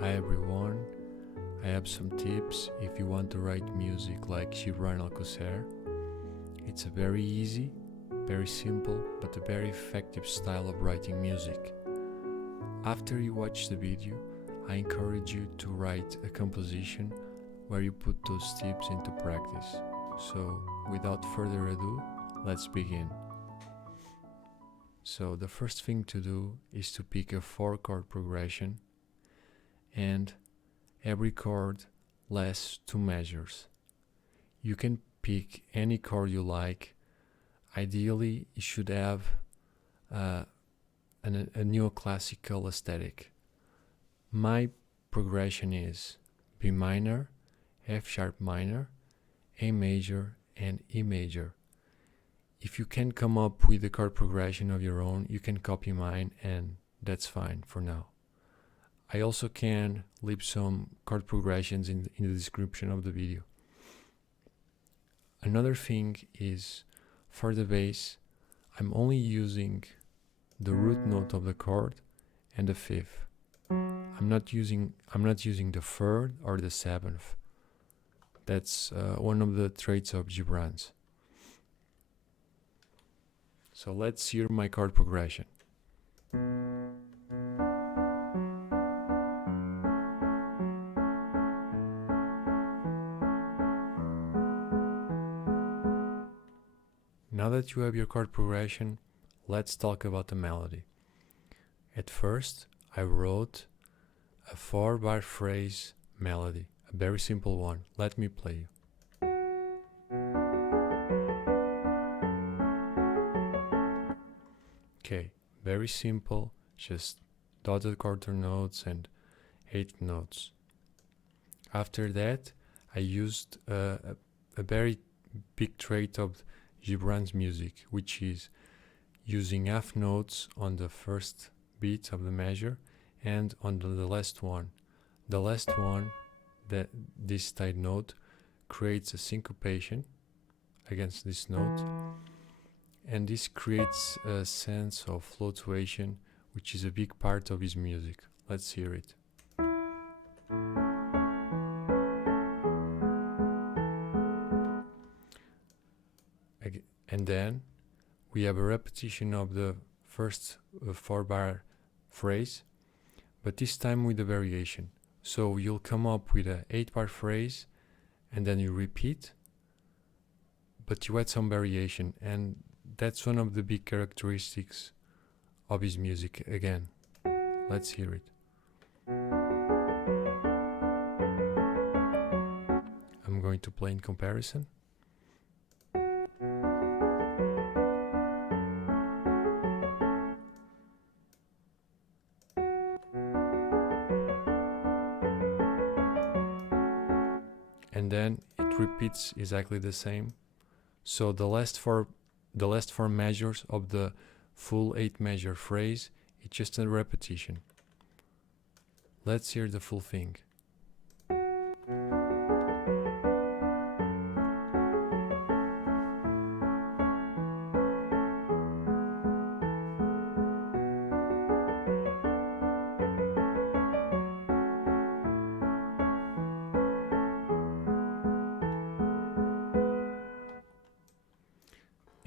Hi everyone, I have some tips if you want to write music like Gibran Alcocer. It's a very easy, very simple, but a very effective style of writing music. After you watch the video, I encourage you to write a composition where you put those tips into practice. So, without further ado, let's begin. So, the first thing to do is to pick a 4-chord progression, and every chord lasts 2 measures. You can pick any chord you like. Ideally, it should have a neoclassical aesthetic. My progression is B minor, F sharp minor, A major, and E major. If you can come up with a chord progression of your own, you can copy mine, and that's fine for now. I also can leave some chord progressions in the description of the video. Another thing is, for the bass, I'm only using the root note of the chord and the fifth. I'm not using the third or the seventh. That's one of the traits of Gibran's. So let's hear my chord progression. Now that you have your chord progression, let's talk about the melody. At first, I wrote a 4-bar phrase melody, a very simple one. Let me play you. Okay, very simple, just dotted quarter notes and 8th notes. After that, I used a very big trait of Gibran's music, which is using half notes on the first beat of the measure and on the last one. The last one, this tight note, creates a syncopation against this note, and this creates a sense of fluctuation, which is a big part of his music. Let's hear it. And then we have a repetition of the first 4-bar phrase, but this time with a variation. So you'll come up with a 8-bar phrase, and then you repeat, but you add some variation, and that's one of the big characteristics of his music. Again, let's hear it. I'm going to play in comparison. And then it repeats exactly the same. So the last four measures of the full 8-measure phrase, it's just a repetition. Let's hear the full thing.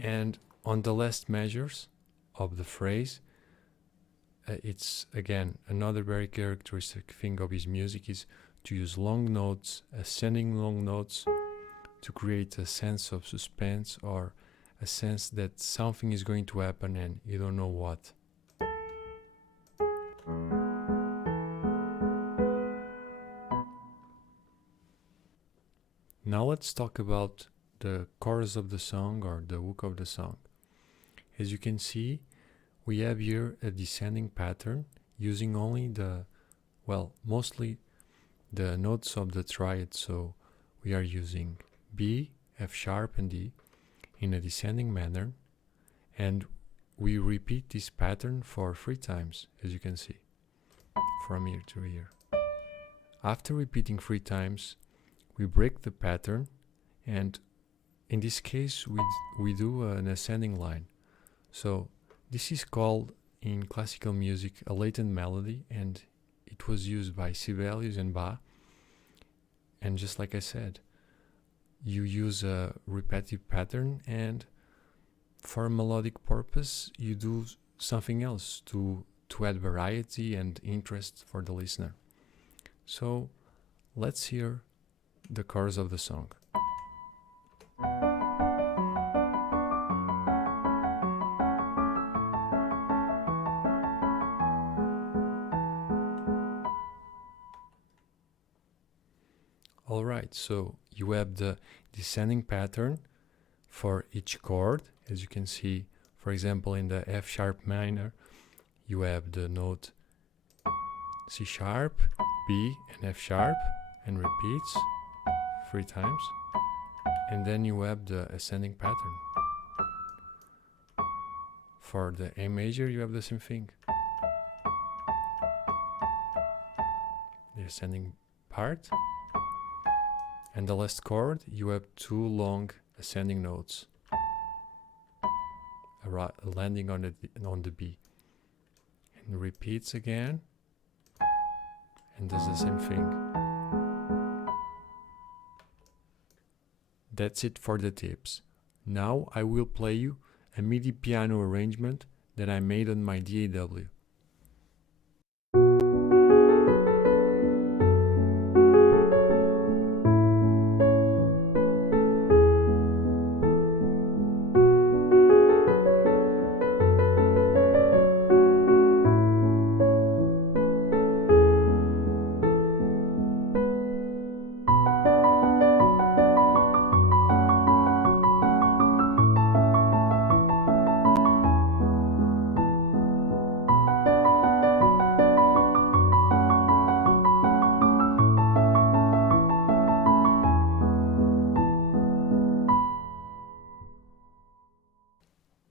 And on the last measures of the phrase, it's again another very characteristic thing of his music is to use long notes, ascending long notes, to create a sense of suspense or a sense that something is going to happen and you don't know what. Now let's talk about the chorus of the song or the hook of the song. As you can see, we have here a descending pattern using only mostly the notes of the triad. So we are using B, F sharp, and D in a descending manner, and we repeat this pattern for 3 times, as you can see, from here to here. After repeating 3 times, we break the pattern, and in this case we do an ascending line. So this is called in classical music a latent melody, and it was used by Sibelius and Bach. And just like I said, you use a repetitive pattern, and for a melodic purpose, you do something else to add variety and interest for the listener. So let's hear the chorus of the song. Alright, so you have the descending pattern for each chord. As you can see, for example, in the F sharp minor, you have the note C sharp, B, and F sharp, and repeats 3 times. And then you have the ascending pattern. For the A major, you have the same thing. The ascending part. And the last chord, you have 2 long ascending notes landing on the B. And repeats again. And does the same thing. That's it for the tips. Now I will play you a MIDI piano arrangement that I made on my DAW.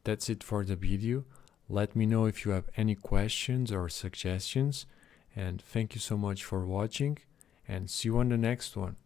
That's it for the video. Let me know if you have any questions or suggestions, and thank you so much for watching, and see you on the next one.